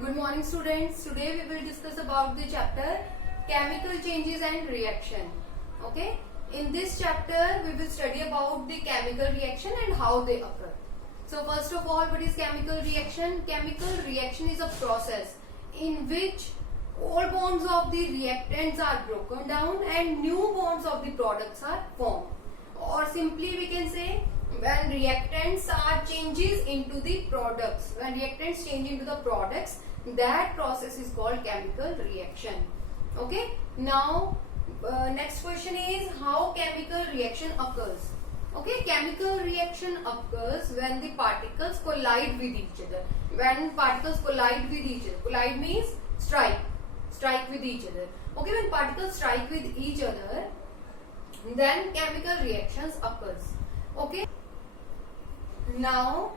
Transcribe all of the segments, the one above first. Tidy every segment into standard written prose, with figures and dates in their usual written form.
Good morning students. Today we will discuss about the chapter chemical changes and reaction. Okay. In this chapter we will study about the chemical reaction and how they occur. So first of all, what is chemical reaction? Chemical reaction is a process in which all bonds of the reactants are broken down and new bonds of the products are formed. Or simply we can say when reactants are changes into the products, when reactants change into the products, that process is called chemical reaction. Okay. Now next question is how chemical reaction occurs. Okay, chemical reaction occurs when the particles collide with each other. When particles collide with each other, collide means strike with each other. Okay, when particles strike with each other, then chemical reactions occurs. Okay. Now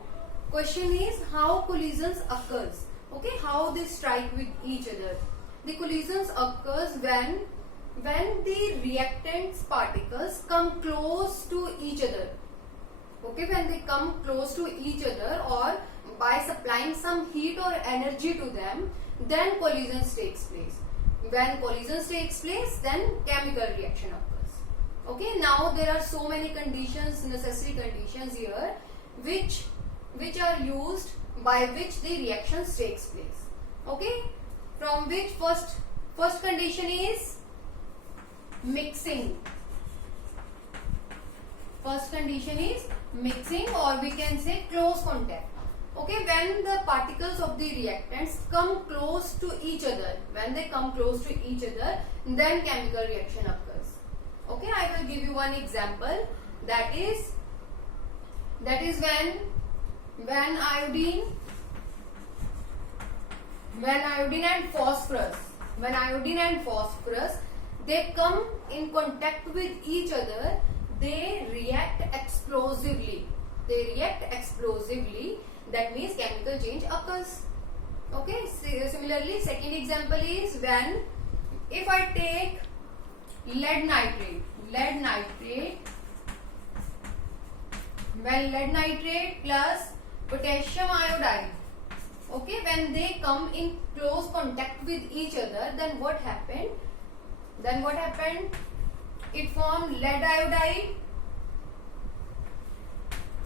question is how collisions occurs. Okay, how they strike with each other. The collisions occurs when the reactants particles come close to each other. Okay, when they come close to each other or by supplying some heat or energy to them, then collisions takes place. When collisions takes place, then chemical reaction occurs. Okay, now there are so many conditions, necessary conditions here which are used by which the reactions takes place. Okay, from which first condition is mixing. First condition is mixing, or we can say close contact. Okay, when the particles of the reactants come close to each other, when they come close to each other, then chemical reaction occurs. Okay, I will give you one example. That is when iodine and phosphorus, they come in contact with each other, they react explosively. That means chemical change occurs. Okay. Similarly, second example is when if I take lead nitrate, when lead nitrate plus potassium iodide, okay, when they come in close contact with each other, then what happened? It formed lead iodide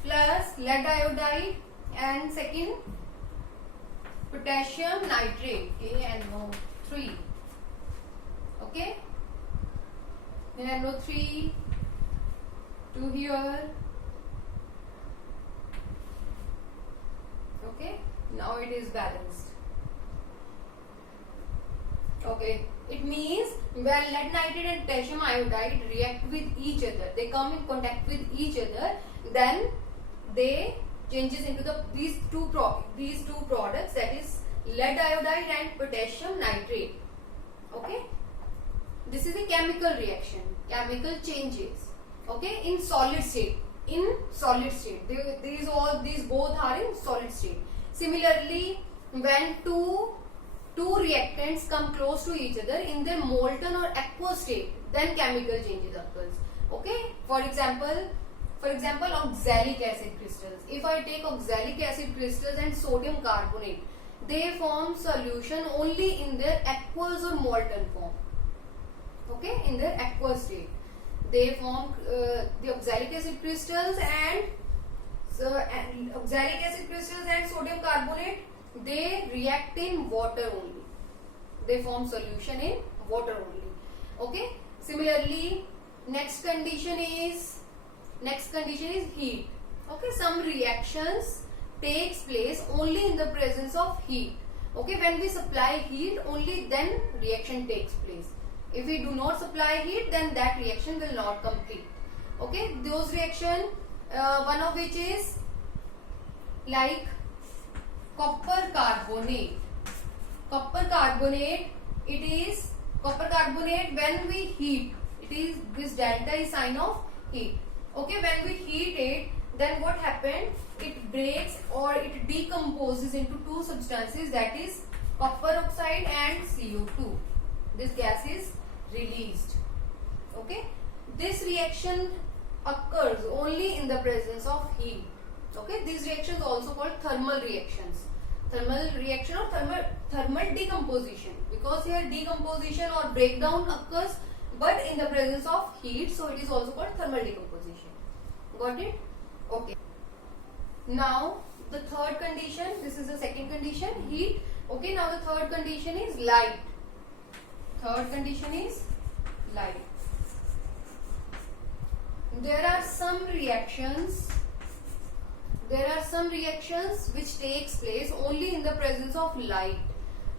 plus lead iodide and second potassium nitrate, KNO3. Okay, NO3 to here. Okay, now it is balanced. Okay, it means when lead nitrate and potassium iodide react with each other, they come in contact with each other, then they changes into these two products, that is lead iodide and potassium nitrate. Okay, this is a chemical reaction, chemical changes. Okay, in solid state. These both are in solid state. Similarly, when two reactants come close to each other in their molten or aqueous state, then chemical changes occurs. Okay, for example oxalic acid crystals. If I take oxalic acid crystals and sodium carbonate, they form solution only in their aqueous or molten form. Okay, in their aqueous state they form the oxalic acid crystals and sodium carbonate, they react in water only. They form solution in water only. Okay. Similarly, next condition is heat. Okay, some reactions takes place only in the presence of heat. Okay, when we supply heat, only then reaction takes place. If we do not supply heat, then that reaction will not complete. Okay, those reaction, one of which is like copper carbonate. It is copper carbonate when we heat. It is this delta is sign of heat. Okay, when we heat it, then what happened? It breaks or it decomposes into two substances, that is copper oxide and CO2. This gas is released. Okay, this reaction occurs only in the presence of heat. Okay, these reactions also called thermal reactions. thermal reaction or thermal decomposition, because here decomposition or breakdown occurs but in the presence of heat, so it is also called thermal decomposition. Got it? Okay. Now the third condition, this is the second condition, heat. Okay, now the third condition is light. Third condition is light. There are some reactions which takes place only in the presence of light.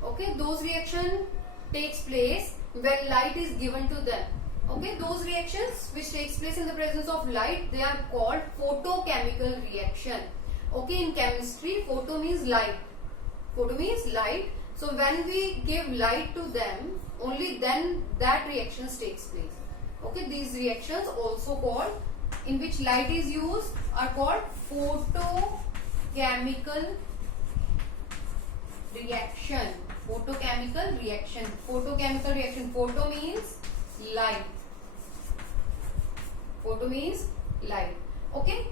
Okay, those reaction takes place when light is given to them. Okay, those reactions which takes place in the presence of light, they are called photochemical reaction. Okay, in chemistry, photo means light. Photo means light. So when we give light to them, only then that reactions takes place. Okay, these reactions also called, in which light is used, are called photochemical reaction. Photochemical reaction. Photochemical reaction. Photo means light. Photo means light. Okay.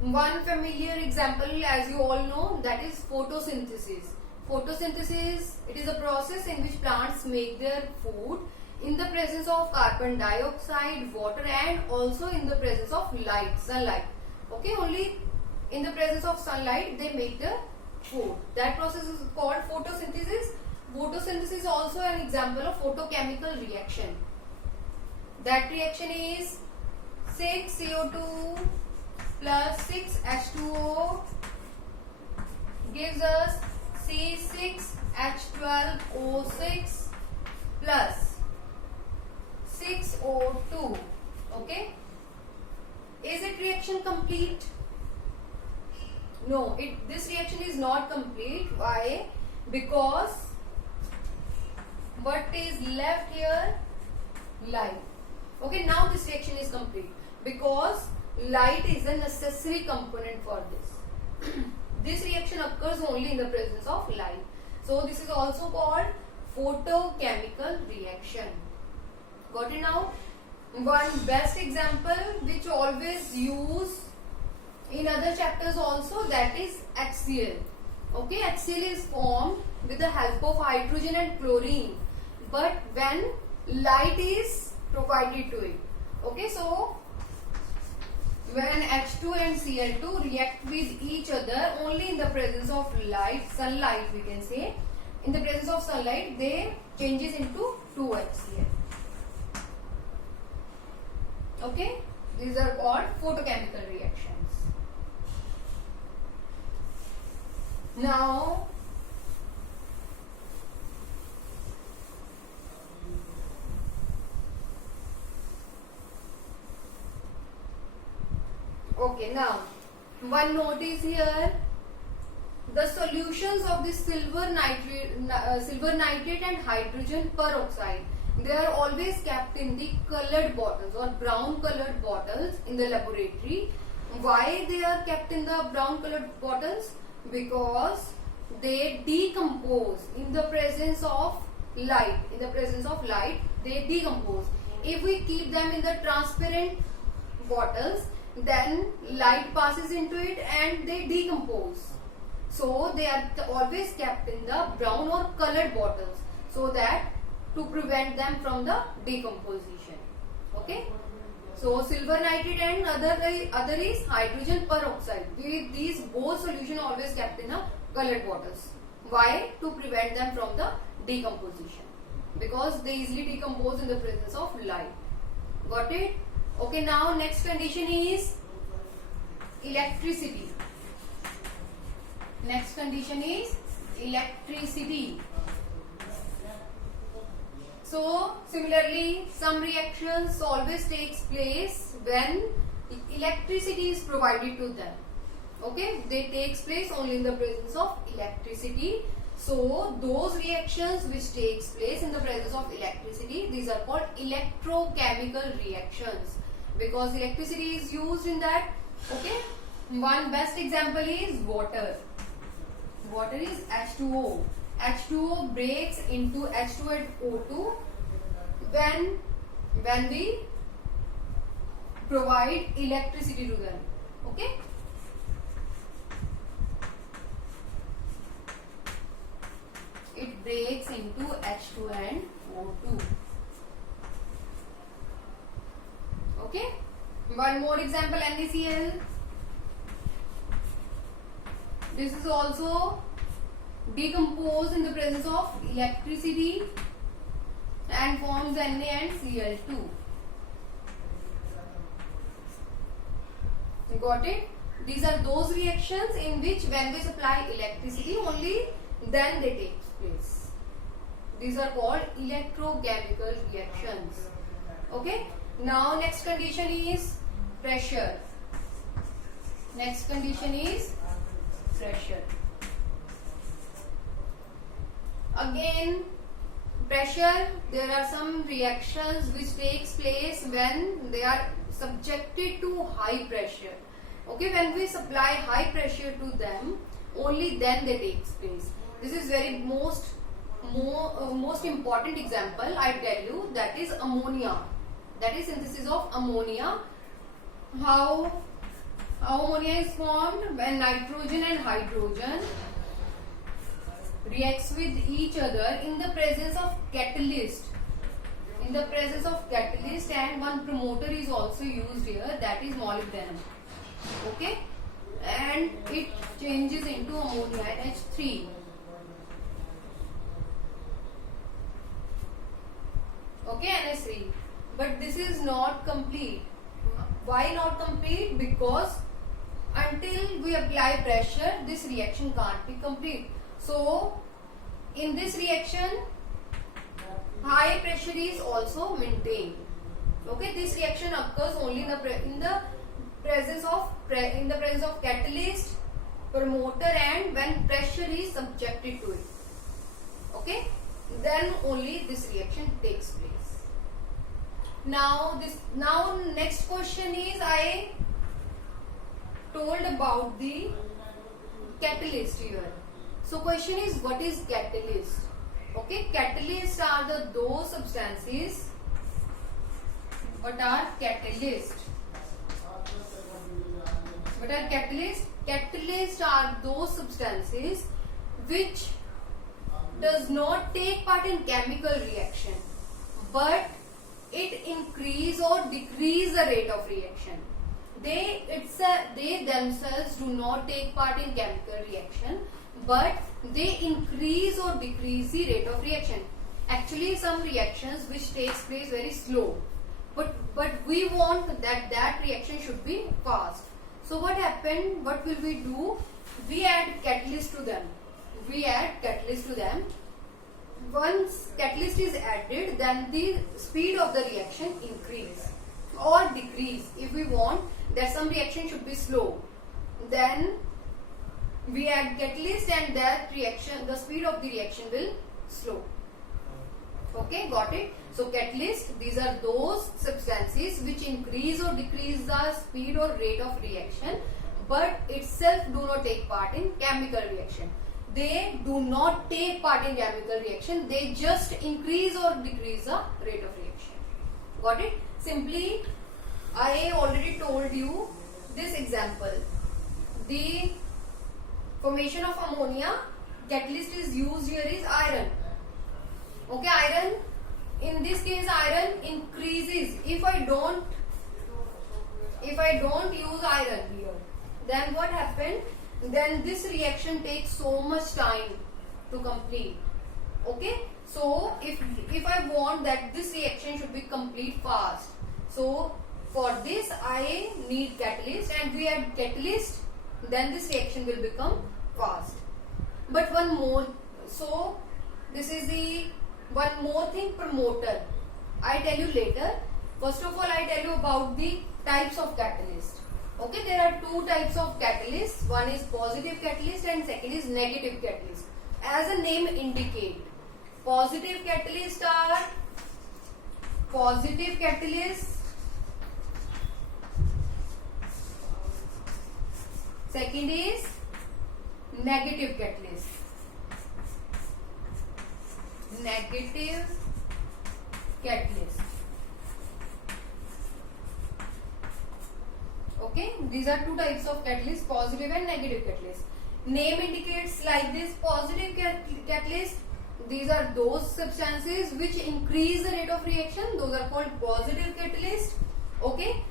One familiar example, as you all know, that is photosynthesis. Photosynthesis, it is a process in which plants make their food in the presence of carbon dioxide, water, and also in the presence of light, sunlight. Okay, only in the presence of sunlight they make the food. That process is called photosynthesis. Photosynthesis is also an example of photochemical reaction. That reaction is 6CO2 plus 6H2O gives us C6H12O6 plus 6O2. Okay, is it reaction complete? No, this reaction is not complete. Why? Because what is left here? Light. Okay, now this reaction is complete because light is a necessary component for this. This reaction occurs only in the presence of light. So this is also called photochemical reaction. Got it now? One best example which always use in other chapters also, that is HCl. Okay, HCl is formed with the help of hydrogen and chlorine, but when light is provided to it. Okay, so when H2 and Cl2 react with each other only in the presence of light, sunlight we can say, in the presence of sunlight they changes into 2HCl. Okay, these are called photochemical reactions. Now okay, now one note is here, the solutions of the silver nitrate and hydrogen peroxide, they are always kept in the colored bottles or brown colored bottles in the laboratory. Why they are kept in the brown colored bottles? Because they decompose in the presence of light. In the presence of light, they decompose. If we keep them in the transparent bottles, then light passes into it and they decompose. So they are always kept in the brown or colored bottles, so that to prevent them from the decomposition. Okay. So silver nitrate and other is hydrogen peroxide. These both solution always kept in a colored bottles. Why? To prevent them from the decomposition, because they easily decompose in the presence of light. Got it? Okay, now next condition is electricity. Next condition is electricity. So similarly, some reactions always takes place when electricity is provided to them. Okay, they takes place only in the presence of electricity. So those reactions which takes place in the presence of electricity, these are called electrochemical reactions, because electricity is used in that. Okay, one best example is water. Water is H2O. H2O breaks into H2 and O2 when we provide electricity to them. Okay. breaks into H2 and O2. Okay, one more example, NaCl. This is also decomposed in the presence of electricity and forms Na and Cl2. Got it? These are those reactions in which when we supply electricity only then they take place. These are called electrochemical reactions. Okay. Now next condition is pressure. Next condition is pressure. Again, pressure, there are some reactions which takes place when they are subjected to high pressure. Okay, when we supply high pressure to them, only then they take place. This is very most important example I tell you, that is ammonia. That is synthesis of ammonia. How ammonia is formed? When nitrogen and hydrogen reacts with each other in the presence of catalyst. In the presence of catalyst, and one promoter is also used here, that is molybdenum. Okay, and it changes into ammonia, NH3. Okay, NH3. But this is not complete. Why not complete? Because until we apply pressure, this reaction can't be complete. So, in this reaction, high pressure is also maintained. Okay, this reaction occurs only in the presence of catalyst, promoter, and when pressure is subjected to it. Okay, then only this reaction takes place. Now next question is, I told about the catalyst here. So question is, what is catalyst? Okay, catalysts are those substances. What are catalysts? What are catalysts? Catalysts are those substances which does not take part in chemical reaction, but it increase or decrease the rate of reaction. They themselves do not take part in chemical reaction, but they increase or decrease the rate of reaction. Actually, some reactions which takes place very slow, but we want that reaction should be fast. So what happened? What will we do? We add catalyst to them. Once catalyst is added, then the speed of the reaction increase or decrease. If we want that some reaction should be slow, then we add catalyst, and that reaction, the speed of the reaction will slow. Okay, got it? So catalyst, these are those substances which increase or decrease the speed or rate of reaction, but itself do not take part in chemical reaction. They do not take part in chemical reaction, they just increase or decrease the rate of reaction. Got it? Simply, I already told you this example. The formation of ammonia, catalyst is used here is iron. Okay, iron, in this case iron increases. If I don't use iron here, then what happened? Then this reaction takes so much time to complete. Okay, so if I want that this reaction should be complete fast, so for this I need catalyst, and we add catalyst, then this reaction will become fast. But one more, so this is the one more thing, promoter. I tell you later. First of all, I tell you about the types of catalyst. Okay, there are two types of catalysts. One is positive catalyst and second is negative catalyst. As the name indicate, positive catalysts are positive catalysts. Second is negative catalyst. Negative catalyst. Okay, these are two types of catalyst, positive and negative catalyst. Name indicates like this: positive catalyst These are those substances which increase the rate of reaction. Those are called positive catalyst. Okay.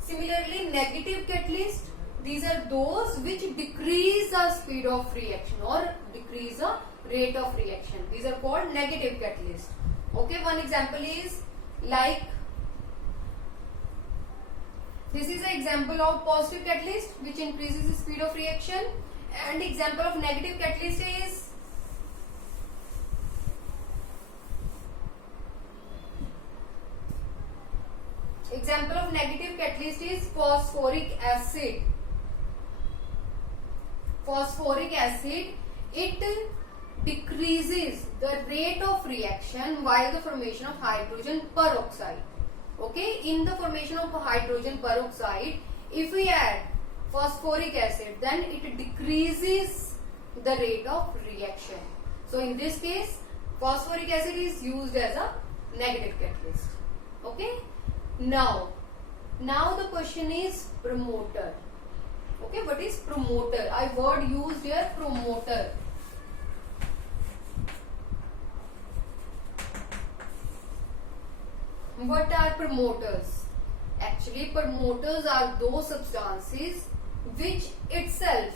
Similarly, negative catalyst. These are those which decrease the speed of reaction or decrease the rate of reaction. These are called negative catalyst. Okay. One example is like this is an example of positive catalyst which increases the speed of reaction, and example of negative catalyst is phosphoric acid. Phosphoric acid, it decreases the rate of reaction while the formation of hydrogen peroxide. Okay, in the formation of hydrogen peroxide, if we add phosphoric acid, then it decreases the rate of reaction. So in this case, phosphoric acid is used as a negative catalyst. Okay. Now the question is promoter. Okay, what is promoter? I word used here, promoter. What are promoters? Actually, promoters are those substances which itself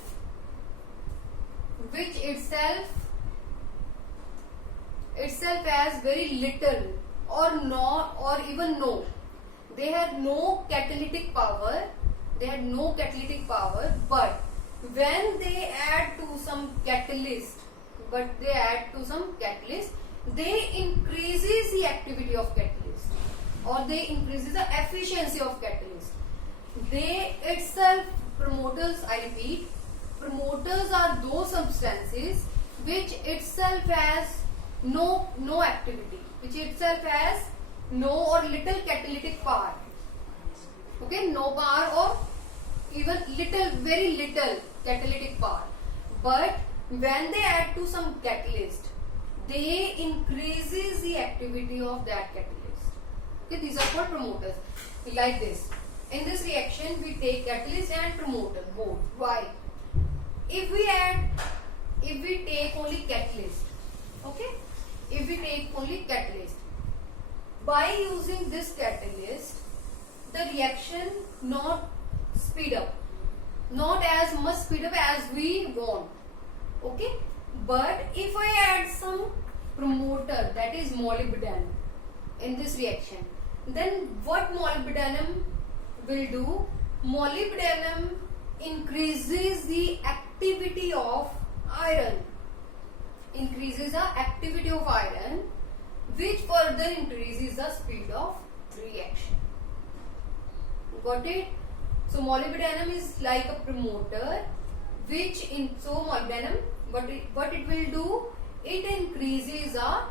has very little or not or even no. They had no catalytic power. But when they add to some catalyst, they increases the activity of catalyst, or they increases the efficiency of catalyst. They itself, promoters, I repeat, promoters are those substances which itself has no activity, which itself has no or little catalytic power. Okay, no power or even very little catalytic power. But when they add to some catalyst, they increases the activity of that catalyst. Okay, these are called promoters. Like this. In this reaction, we take catalyst and promoter both. Why? If we take only catalyst, okay? If we take only catalyst, by using this catalyst, the reaction not speed up, not as much speed up as we want. Okay, but if I add some promoter, that is molybdenum, in this reaction, then what molybdenum will do? Molybdenum increases the activity of iron. Which further increases the speed of reaction. Got it? So molybdenum is like a promoter, molybdenum, what it will do? It increases the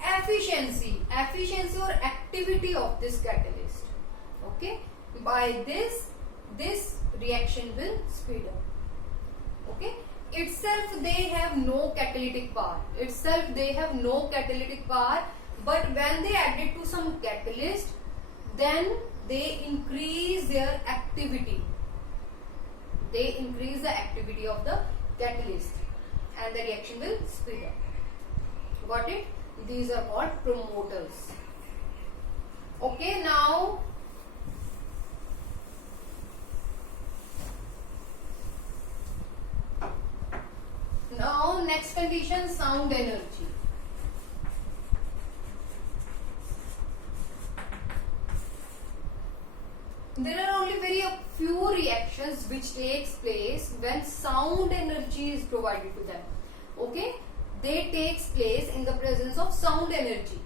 efficiency or activity of this catalyst. Okay, by this reaction will speed up. Okay, itself they have no catalytic power. But when they add it to some catalyst, then they increase their activity. They increase the activity of the catalyst, and the reaction will speed up. Got it? These are called promoters. Okay, now next condition, sound energy. There are only very few reactions which takes place when sound energy is provided to them. Okay, they takes place in the presence of sound energy.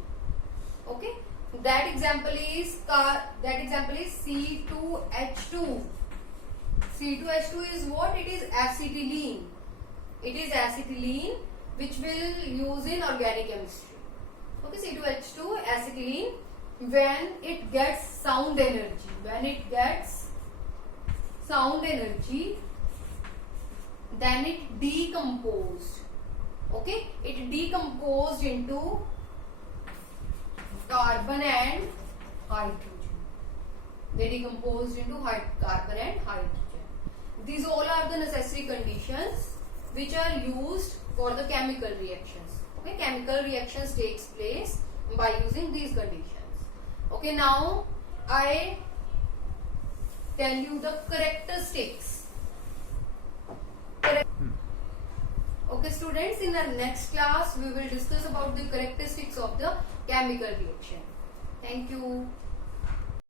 Okay, that example is C2H2. C2H2 is what? It is acetylene. Which will use in organic chemistry. Okay, C2H2 acetylene. When it gets sound energy, then it decomposed. Okay, it decomposed into carbon and hydrogen. These all are the necessary conditions which are used for the chemical reactions. Okay, chemical reactions takes place by using these conditions. Okay, now I tell you the characteristics. Okay students, in our next class we will discuss about the characteristics of the chemical reaction. Thank you.